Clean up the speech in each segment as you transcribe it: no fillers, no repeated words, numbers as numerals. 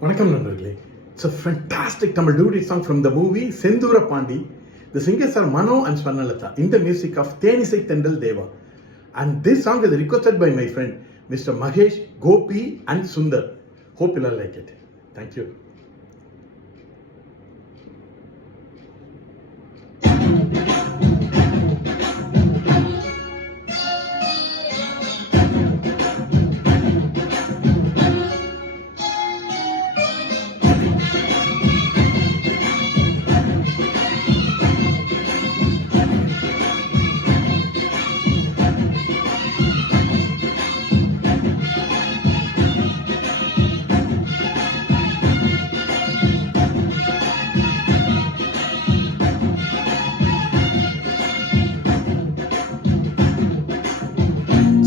வணக்கம் நண்பர்களே. It's a fantastic Tamil duet song from the movie Sendura Pandi. The singers are Mano and Swarnalatha in the music of Thenisai Tendal Deva. And this song is requested by my friend Mr. Mahesh, Gopi and Sundar. Hope you all like it. Thank you.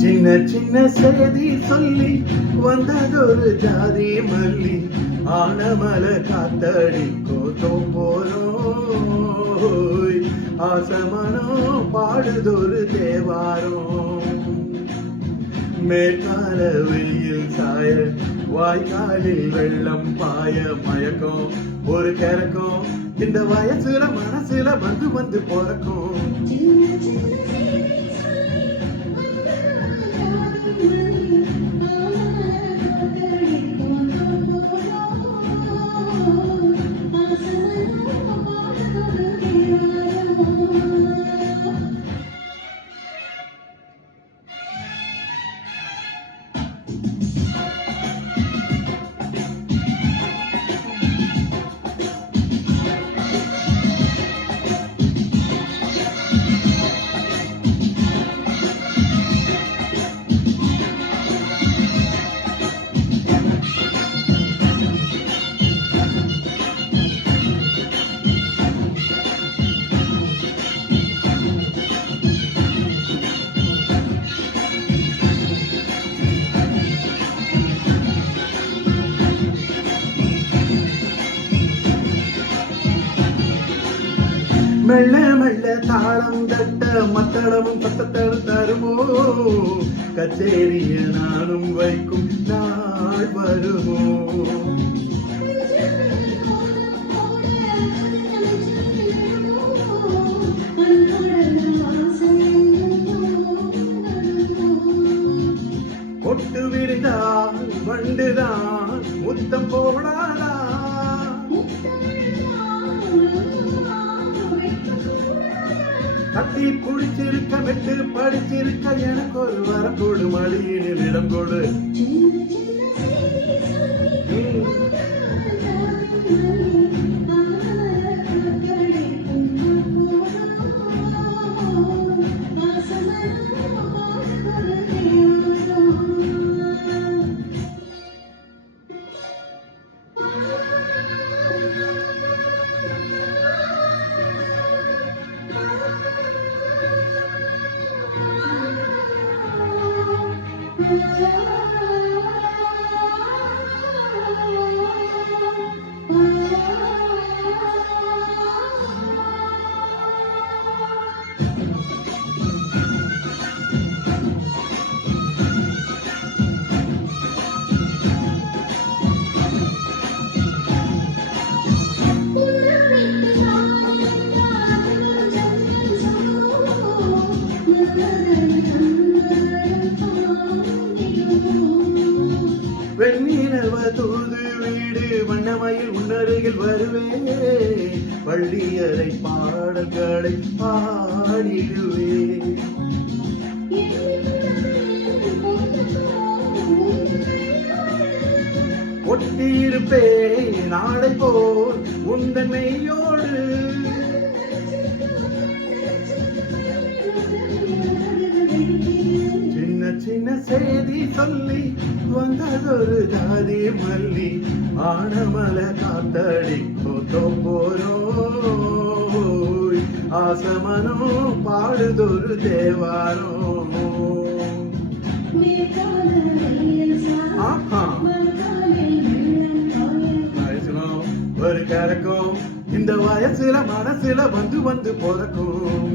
சின்ன சின்ன செய்தி சொல்லி வந்ததொரு ஜாதி மல்லி ஆனமல காத்தடிக்கோ போறோம் ஆசமனோ பாடுதொரு தேவாரம் மேற்கால வெயில் சாய வாய்க்காலில் வெள்ளம் பாய மயக்கம் ஒரு கிறக்கம் இந்த வயசுல மனசுல வந்து வந்து போறக்கும் மெல்ல மெல்ல தாளம் தட்ட மத்தளமும் சத்தத்தளம் தருமோ கச்சேரிய நானும் வைக்கும் நாள் வருமோ கொட்டு விரிந்தால் வண்டுதான் முத்தம் போடாதா கட்டி குடிச்சிருக்க மெட்டு படிச்சிருக்க எனக்கு ஒரு வரப்போடு மடியினில் இடம் கொடு வெண்ணிலவ தூது வீடு வண்ணமயில் உன்னருகில் வருவே பள்ளியறை பாடல்களை பாடிடுவே ஒட்டியிருப்பே நாளை போல் உந்தன் மெய்யோடு சின்ன செய்தி சொல்லி வந்ததொரு ஜாதி மல்லி ஆனமல காத்தடிக்கோ போறோம் ஆசமனோ பாடுதொரு தேவாரம் ஒரு கறக்கும் இந்த வயசுல மனசுல வந்து வந்து போறக்கும்